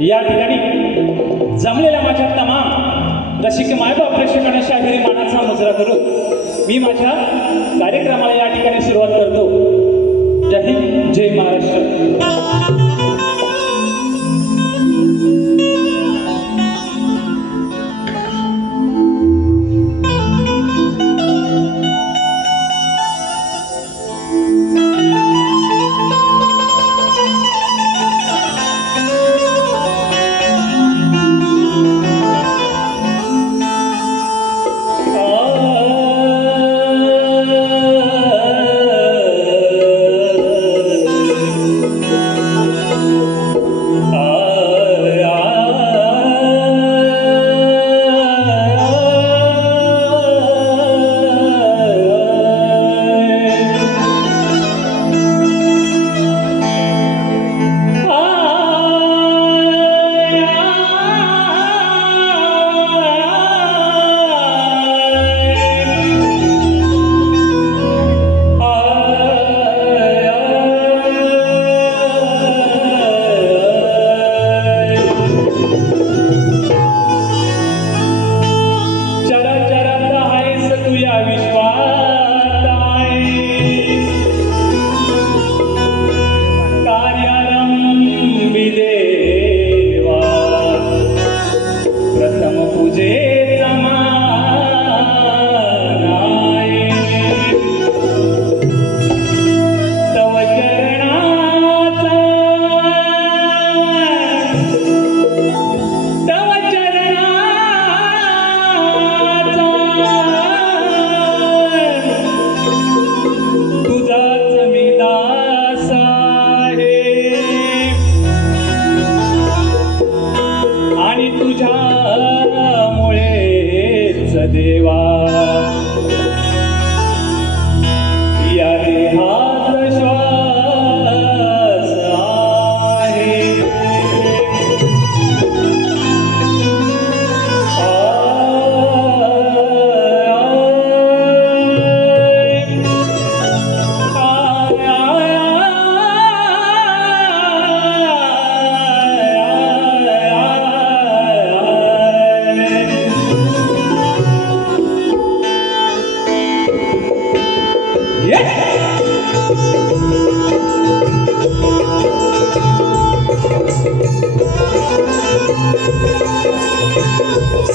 या ठिकाणी जमलेल्या माझ्या तमाम रसिक मायबाप प्रेक्षकांना शाहिरी मानाचा मुजरा करून मी माझ्या कार्यक्रमाला या ठिकाणी सुरुवात करतो। जय हिंद, जय महाराष्ट्र।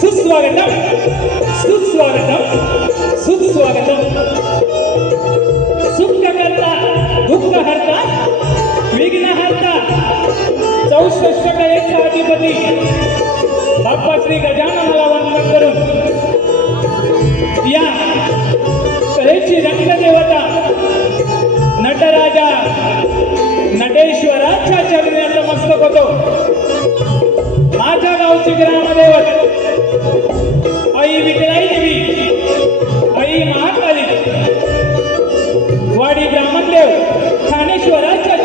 सुस्वागतम सुस्वागतम सुस्वागतम। सुख करता दुःख हरता विघ्न हरता 64 कलेचा अधिपती बाप्पा श्री गजाननाला वंदन करून या कलेची रंगदेवता नटराजा नटेश्वराच्या चरणी नतमस्तक होतो। माझ्या गावची ग्रामदेवत आई विठलाई देवी, आई महाकाली, वाडी ब्राह्मणदेव ठाणेश्वराच्या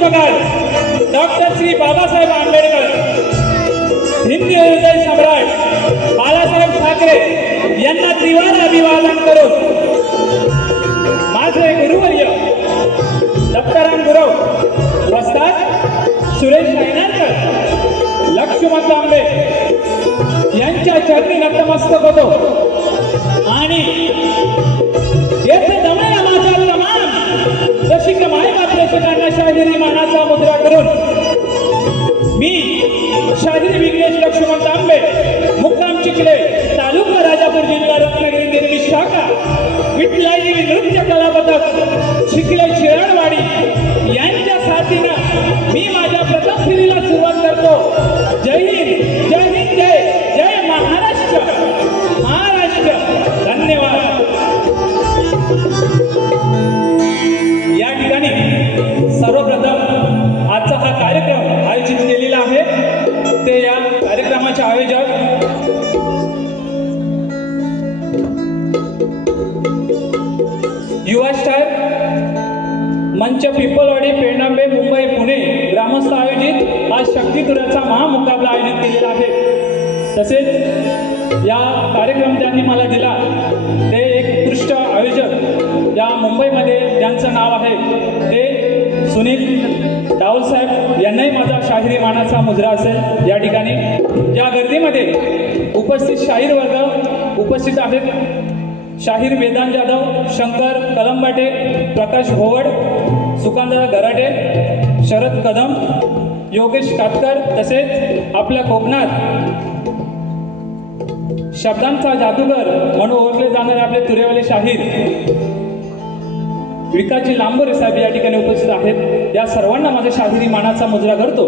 प्राध्यापक डॉक्टर श्री बाबासाहेब आंबेडकर, हिंदी हृदय सम्राट बाळासाहेब ठाकरे यांना त्रिवार अभिवादन करून माझे गुरुवर्य दत्ताराम गुरव, वस्ताद सुरेश रायनाळकर, लक्ष्मण तांबे यांच्या चरणी नतमस्तक होतो आणि येथे जमलेल्या माझ्या तमाम रसिक मायबाप प्रेक्षकांना शाहिरी मानाचा मुद्रा करून मी शाहिरी विघ्नेश लक्ष्मण तांबे, मुक्काम चिखले, तालुका राजापूर, जिल्हा रत्नागिरी, निर्मित शाखा, विठलाई नृत्य कला पथक चिखले शिराळवाडी यांच्या साथीनं मी माझ्या प्रथम फेरीला सुरुवात करतो. जय हिंद, जय हिंद, जय जय महाराष्ट्र, महाराष्ट्र. धन्यवाद. या ठिकाणी सर्वप्रथम आजचा हा कार्यक्रम आयोजित केलेला आहे ते या कार्यक्रमाचे आयोजक युवा स्टार मंच, पिंपळवाडी, पेंडांबे, मुंबई, पुणे ग्रामस्थ आयोजित आज शक्तितुराचा महामुकाबला आयोजित केलेला आहे. तसेच या कार्यक्रम ज्यांनी मला दिला ते एक उत्कृष्ट आयोजक या मुंबईमध्ये ज्यांचं नाव आहे ते सुनील डावल साहेब यांनाही माझा शाहिरी मानाचा मुजरा असेल. या ठिकाणी या गर्दीमध्ये उपस्थित शाहीर वर्ग उपस्थित आहेत. शाहीर वेदांत जाधव, शंकर कलंबाटे, प्रकाश भोवड, सुकांतदादा गराटे, शरद कदम, योगेश कातकर, तसेच आपल्या कोकणात शब्दांचा जादूगर म्हणून ओळखले जाणारे आपले तुरेवाले शाहीर विकासजी लांबोरे साहेब या ठिकाणी उपस्थित आहेत. या सर्वांना माझ्या शाहिरी मानाचा मुजरा करतो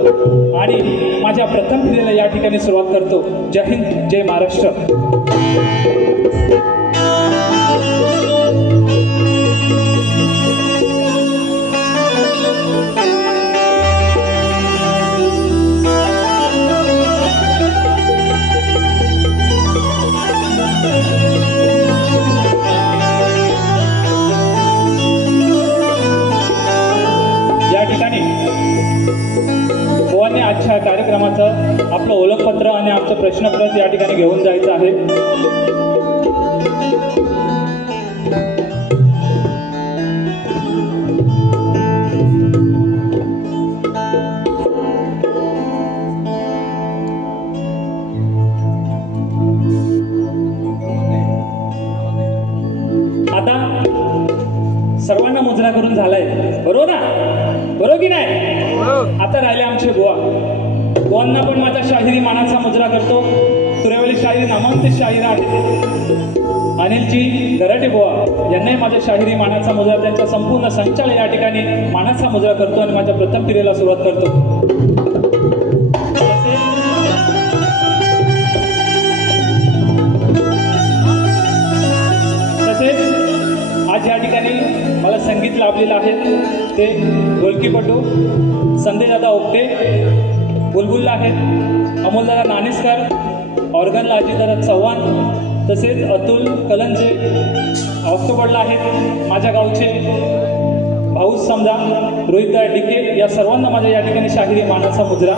आणि माझ्या प्रथम फेरीला या ठिकाणी सुरुवात करतो. जय हिंद, जय महाराष्ट्र. आजच्या कार्यक्रमाचं आपलं ओळखपत्र आणि आमचं प्रश्नपत्र या ठिकाणी घेऊन जायचं आहे. आता सर्वांना मुजरा करून झालाय, बरोबर ना? बरोबर की नाही? आता राहिले आमचे गोवांना पण माझा शाहिरी मानाचा मुजरा करतो. तुरेवाली शाहीर नामांकित शाहीर आहेत अनिलजी गराटे बुवा यांनाही माझ्या शाहिरी मानाचा मुजरा, त्यांचा संपूर्ण संचालक या ठिकाणी मानाचा मुजरा करतो आणि माझ्या प्रथम फेरीला सुरुवात करतो. तसेच आज या ठिकाणी मला संगीत लाभलेलं आहे ते ढोलकीपटू संदेशदादा ओपटे, बुलबुलला आहेत अमोलदादा नाणेसकर, ऑर्गनला अजितदादा चव्हाण, तसेच अतुल कलंजे ऑक्टोबरला आहेत माझ्या गावचे भाऊच समजा रोहितदा डिके. या सर्वांना माझ्या या ठिकाणी शाहिरी मानाचा मुजरा.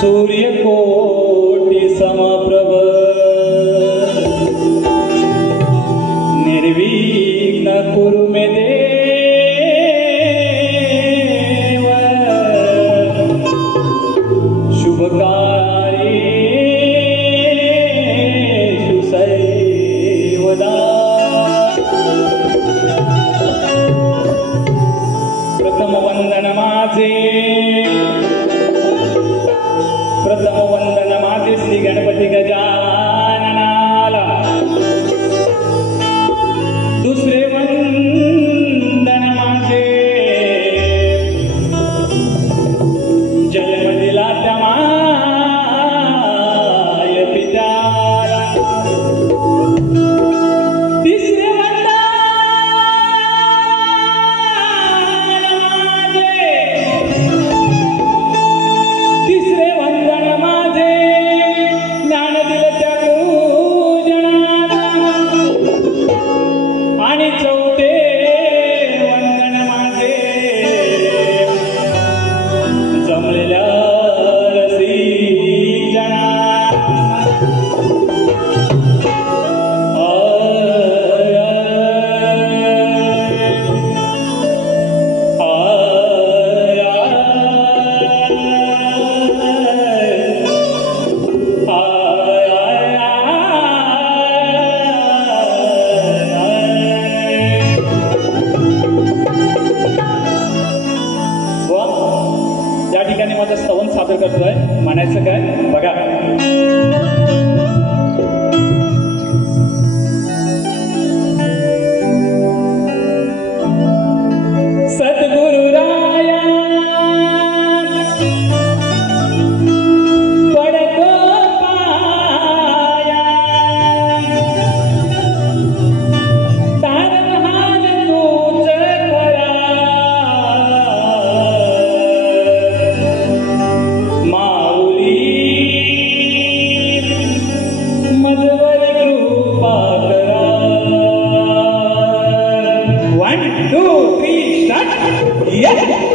सूर्यकोटि समप्रभ निर्विघ्न कुरु मे देव शुभकार्येषु सर्वदा. प्रथम वंदन माझे Yeah.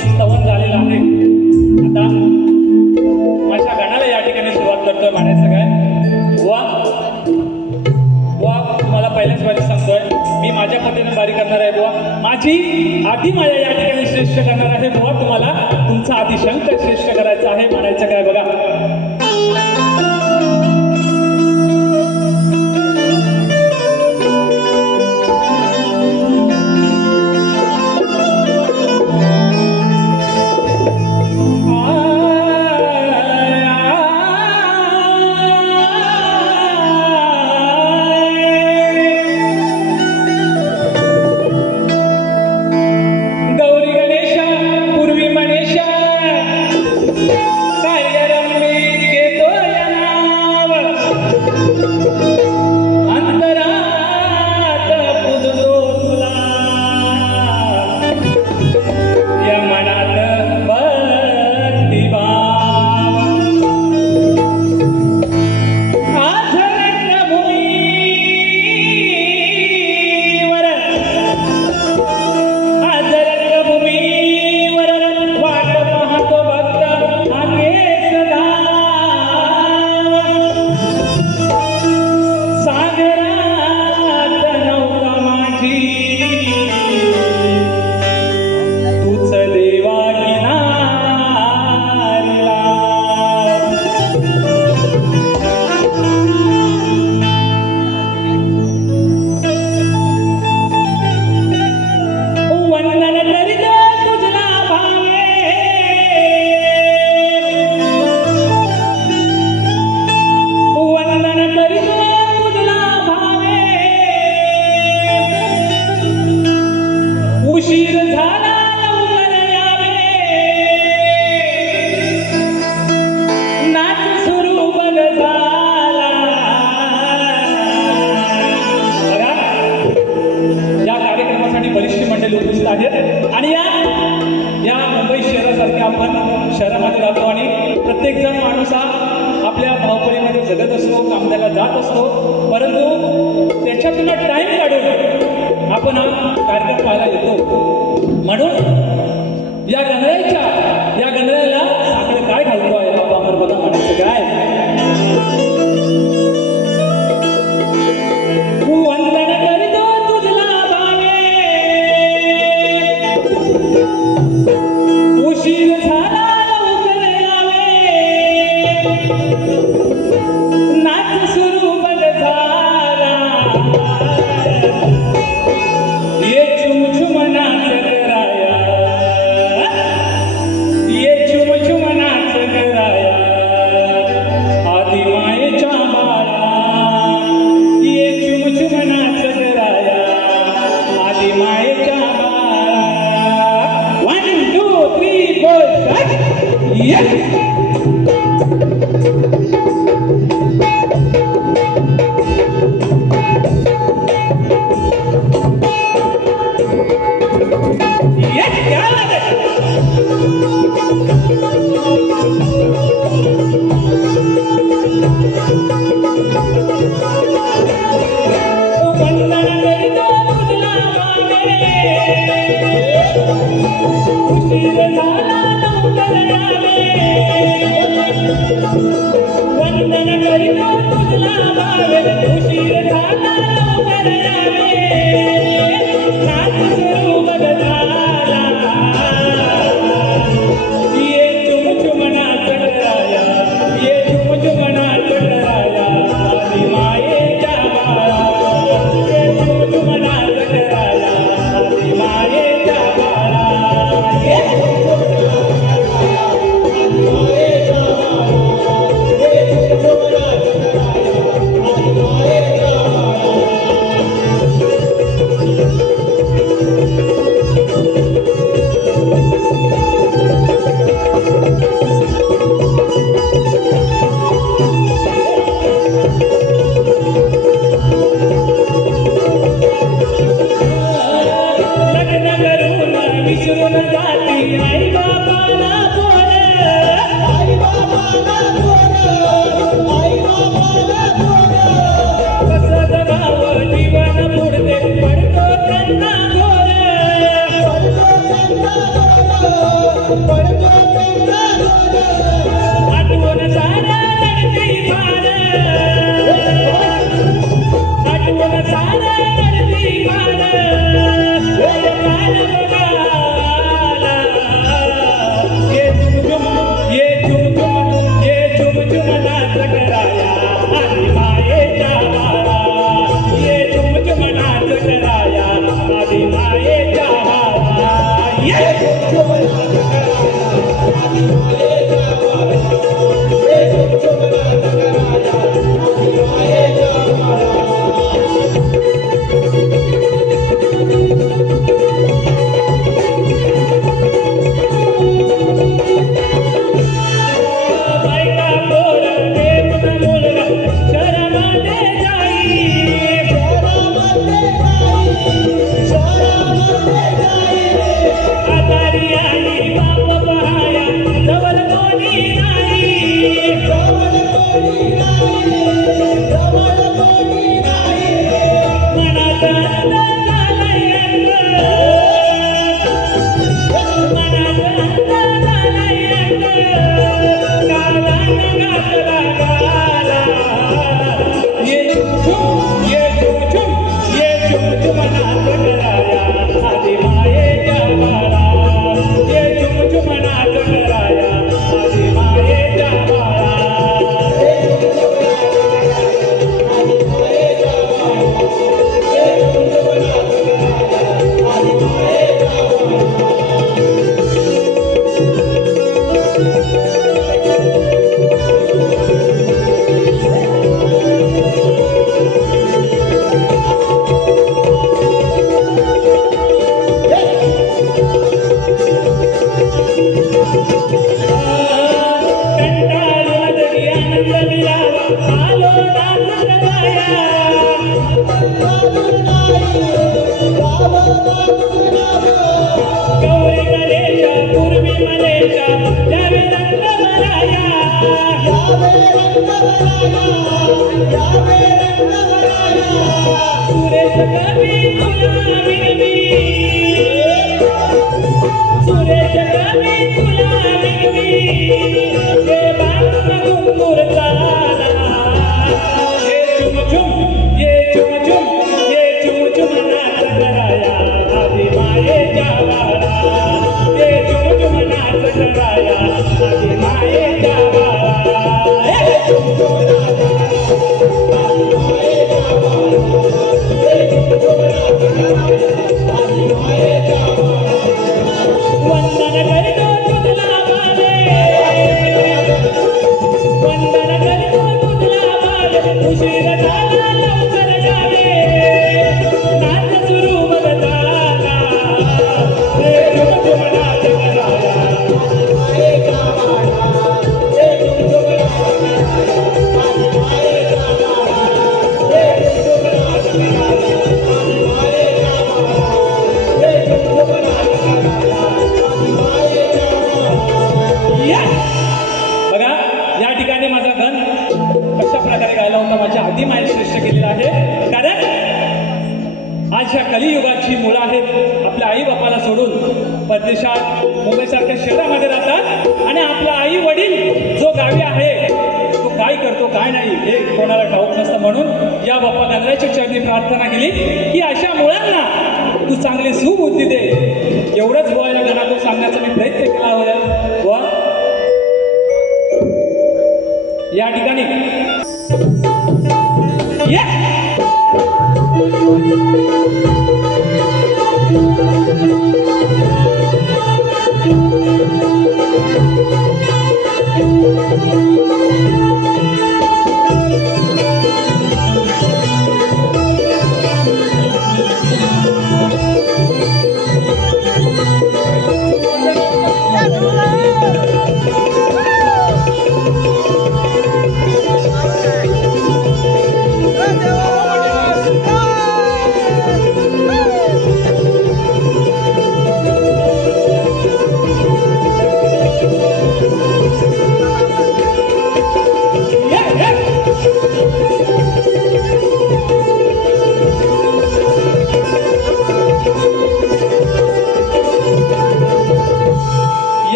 स्तवन झालेलं आहे. आता माझ्या गाण्याला या ठिकाणी सुरुवात करतोय म्हणायचं काय वा वा. तुम्हाला पहिल्याच बारी सांगतोय मी माझ्या पद्धतीने बारी करणार आहे बुवा. माझी आधी माझ्या या ठिकाणी श्रेष्ठ करणार आहे बुवा. तुम्हाला तुमचा आदिशंक श्रेष्ठ करायचा आहे म्हणायचं काय बघा. आणि या मुंबई शहरासारख्या आपण शहरामध्ये राहतो आणि प्रत्येक जण माणूस हा आपल्या भावपळीमध्ये जगत असतो, कामद्याला जात असतो, परंतु त्याच्यातून टाइम काढून आपण हा कार्यक्रम पाहायला येतो. म्हणून या गणरायाला साखर काय घालतो आहे बाबा बघा म्हणायचं काय. Yeah. कलियुगाची मुलं आहेत, आपल्या आई बापाला सोडून परदेशात मुंबईसारख्या शहरामध्ये राहतात आणि आपला आई वडील जो गावी आहे तो काय करतो काय नाही हे कोणाला ठाऊक नसतं. म्हणून या बाप्पा गणरायाच्या चरणी प्रार्थना केली की अशा मुलांना तू चांगली सुबुद्धी दे. एवढंच बुवा या गणातून सांगण्याचा मी प्रयत्न केला होता. बुवा या ठिकाणी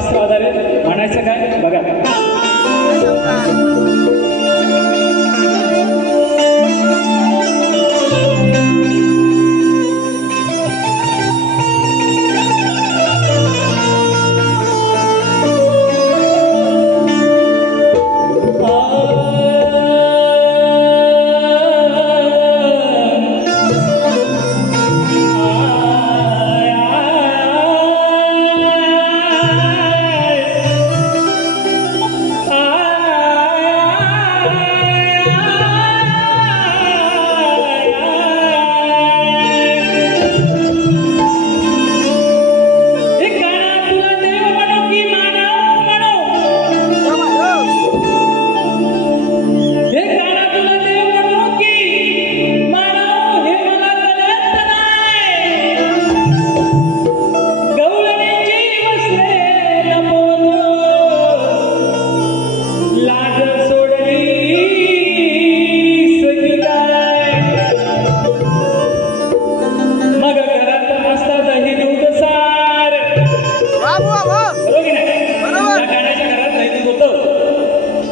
शास्त्र आधारित म्हणायचं काय बघा.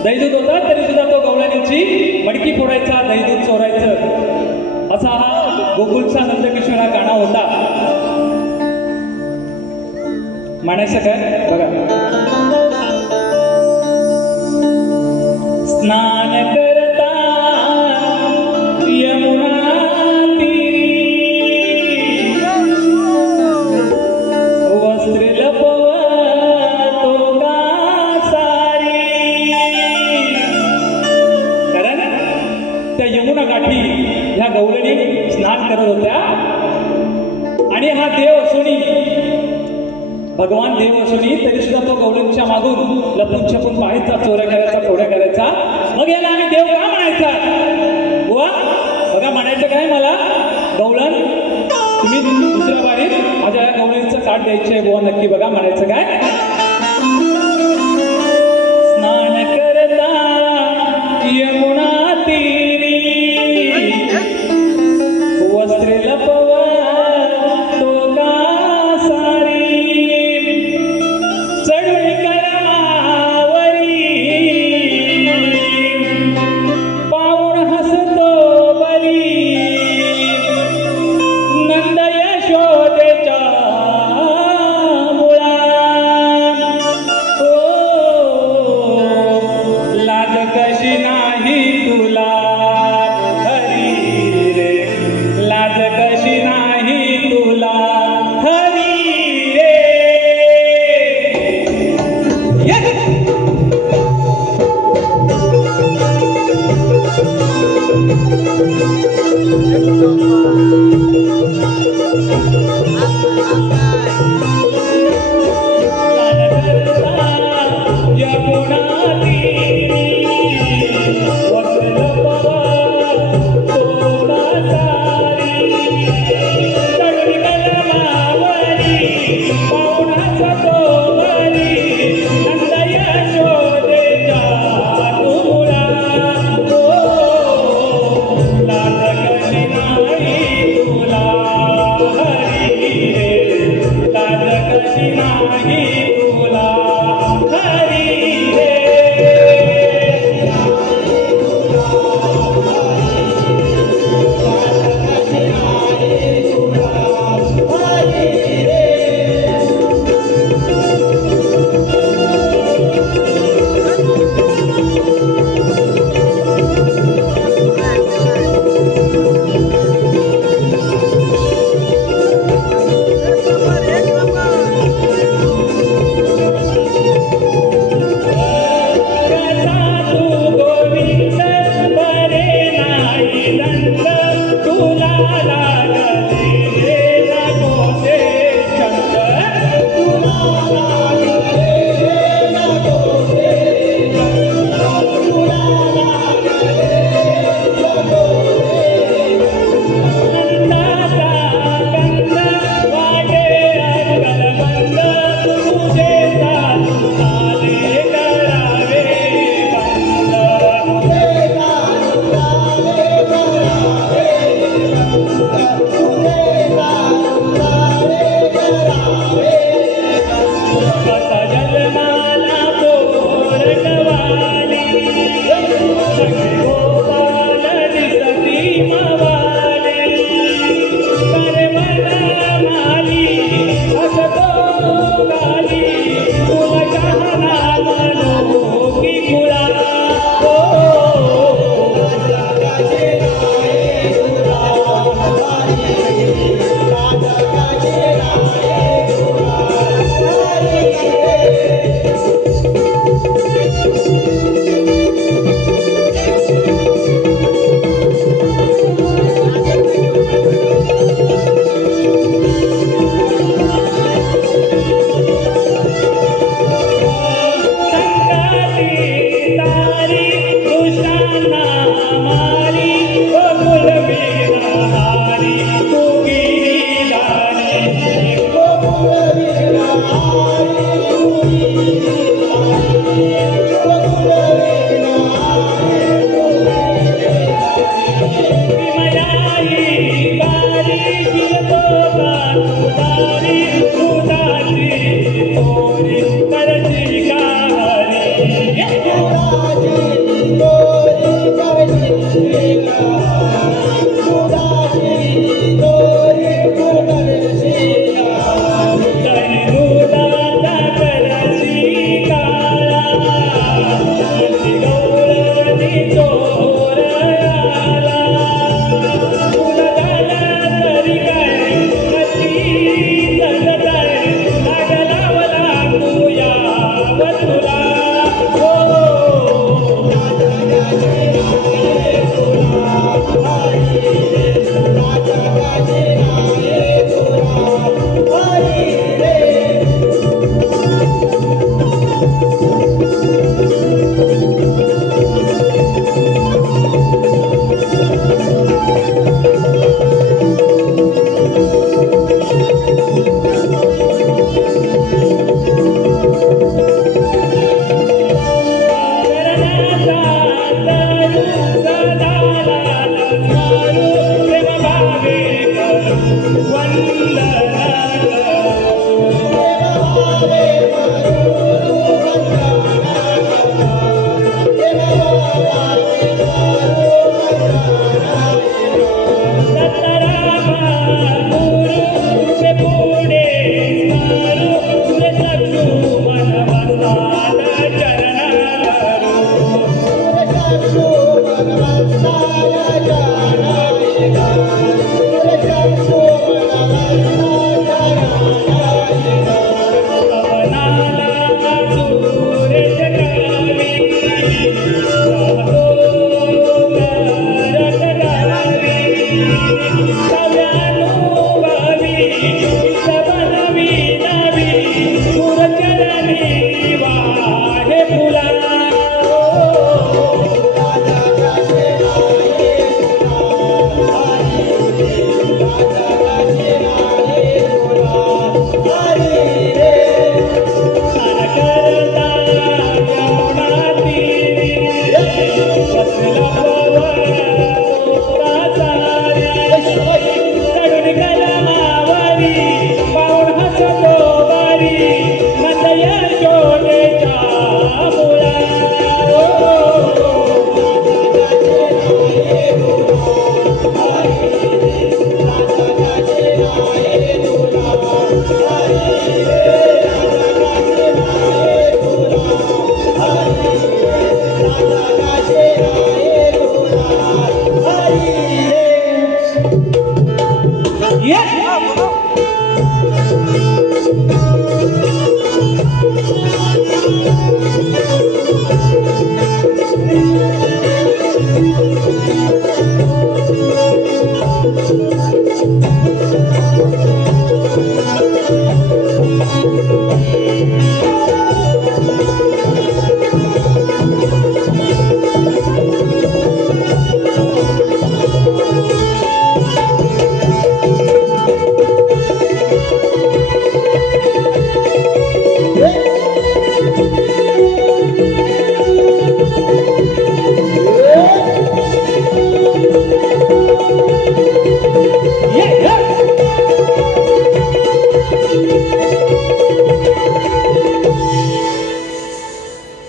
दहीदूध होता तरी सुद्धा तो गवळणीची मडकी फोडायचा, दहीदूध चोरायचं, असा हा गोकुळचा नंदकिशोर हा गाणा होता. म्हणायचं काय बघा. स्नान करता यमुना वस्त्र लपवतो त्या यमुना काठी ह्या गवळणी स्नान करत होत्या आणि हा देव असूनी, भगवान देव असूनी तरी सुद्धा तो गवळणीच्या मागून लपून छपून पाहायचा, चोऱ्या करायचा, फोड्या करायचा. मग याला आम्ही देव का म्हणायचा बुवा बघा. म्हणायचं काय मला, गवळण तुम्ही दुसऱ्या बारीत माझ्या या गवळणीचं काठ द्यायचंय बुवा नक्की बघा. म्हणायचं काय, स्नान करता यमुना वस्त्रे लपवा तो का सारी चढवी करमावरी पाऊण हसतो बरी नंद यशोदेच्या मुळा.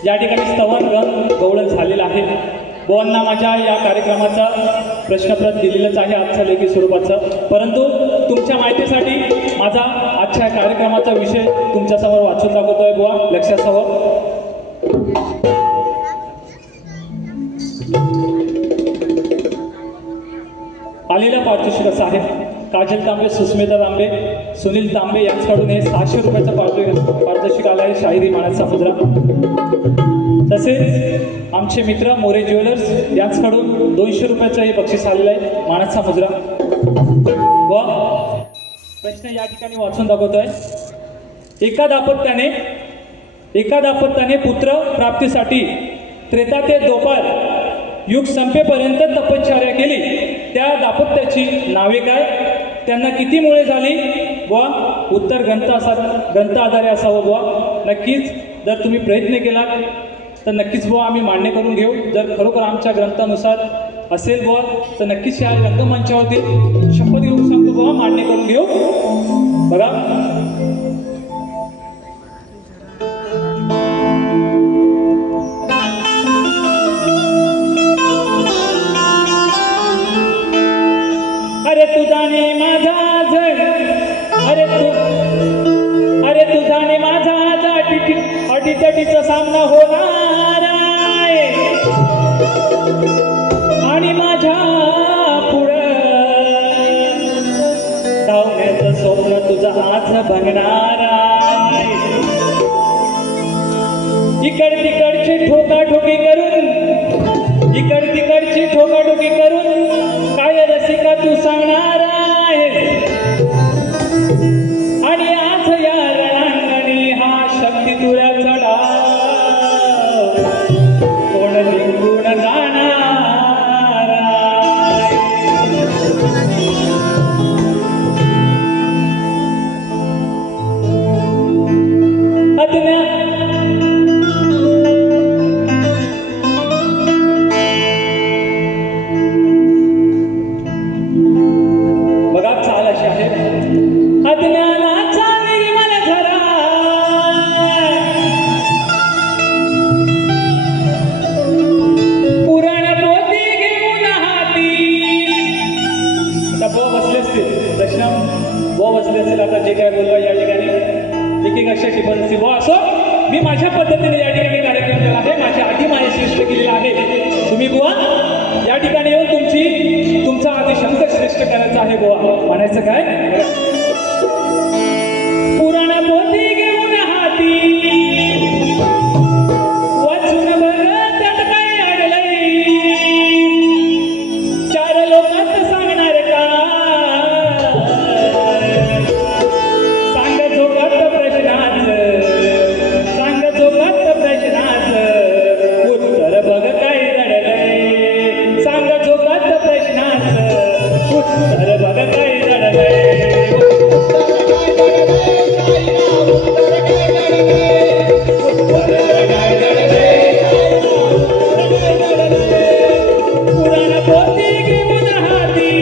या ठिकाणी स्तवन गवळण झालेला आहे. बोवांना माझ्या या कार्यक्रमाचा प्रश्नपत्र दिलेलंच आहे आजच्या लेखी स्वरूपाचं. परंतु तुमच्या माहितीसाठी माझा आजच्या कार्यक्रमाचा विषय तुमच्यासमोर वाचून दाखवतोय. बुवा लक्षासमोर आलेला पारितोषिक असं आहे. काजल तांबे, सुस्मिता तांबे, सुनील तांबे यांच्याकडून हे 600 रुपयाचं पारितोषिक आलं आहे शाहिरी मानाचा मुद्रा. तसेच आमचे मित्र मोरे ज्वेलर्स यांच्याकडून 200 रुपयाचं हे बक्षीस आलेलं आहे मानाचा मुद्रा. व प्रश्न या ठिकाणी वाचून दाखवतोय. एका दाम्पत्याने पुत्र प्राप्तीसाठी त्रेता ते द्वापर युग संपेपर्यंत तपश्चर्या केली. त्या दाम्पत्याची नावे काय? त्यांना किती मुळे झाली बुवा उत्तर ग्रंथ आधारे असावं बुवा. नक्कीच जर तुम्ही प्रयत्न केलात तर नक्कीच बुवा आम्ही मान्य करून घेऊ. जर खरोखर आमच्या ग्रंथानुसार असेल बुवा तर नक्कीच या रंगमंचावरती शपथ घेऊन सांगतो बुवा मान्य करून घेऊ. बघा तुझाने माझा जग अरे तुझाने माझा अटीतटीचा सामना होणार आहे आणि माझ्या पुढं धावण्याचं स्वप्न तुझं आज भंगणार आहे. इकड तिकडची ठोकाठोकी करून काय रसिका तू सांगणार आहेस. आणि आज या रणांगणी हा शक्ती तुला चढा कोण जिंकून जाणार आहे. मी माझ्या पद्धतीने या ठिकाणी कार्यक्रम केला आहे. माझ्या आधी माझ्या श्रेष्ठ केलेला आहे. तुम्ही बुवा या ठिकाणी येऊन तुमचा आदिशंक श्रेष्ठ करायचा आहे बुवा. म्हणायचं काय पुराण पोथी घेऊन हाती वाचून बघ त्यात काय अडलंय. चार लोकात सांगणार का सांग झोकात प्रश्नाचं उत्तर बघ काय दडलंय. सांग झोकात प्रश्नाचं उत्तर बघ काय दडलंय. पुराण पोथी घेऊन हाती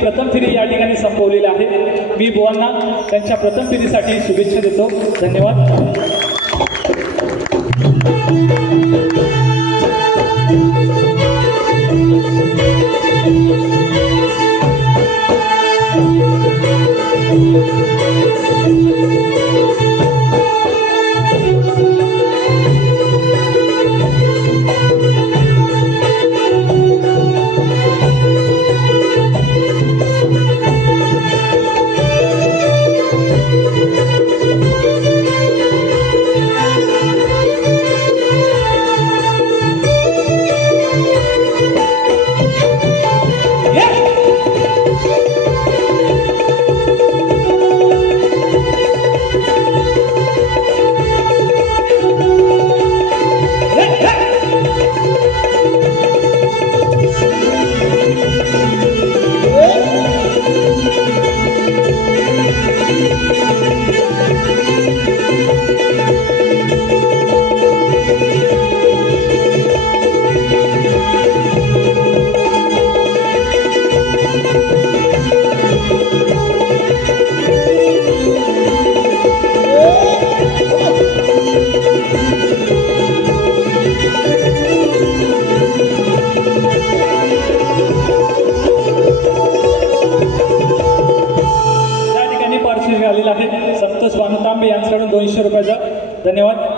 प्रथम फेरी या ठिकाणी संपवलेली आहे. मी बुवांना त्यांच्या प्रथम फेरीसाठी शुभेच्छा देतो. धन्यवाद. संतोष भानुतांबे यांच्याकडून 200 रुपयाचा धन्यवाद.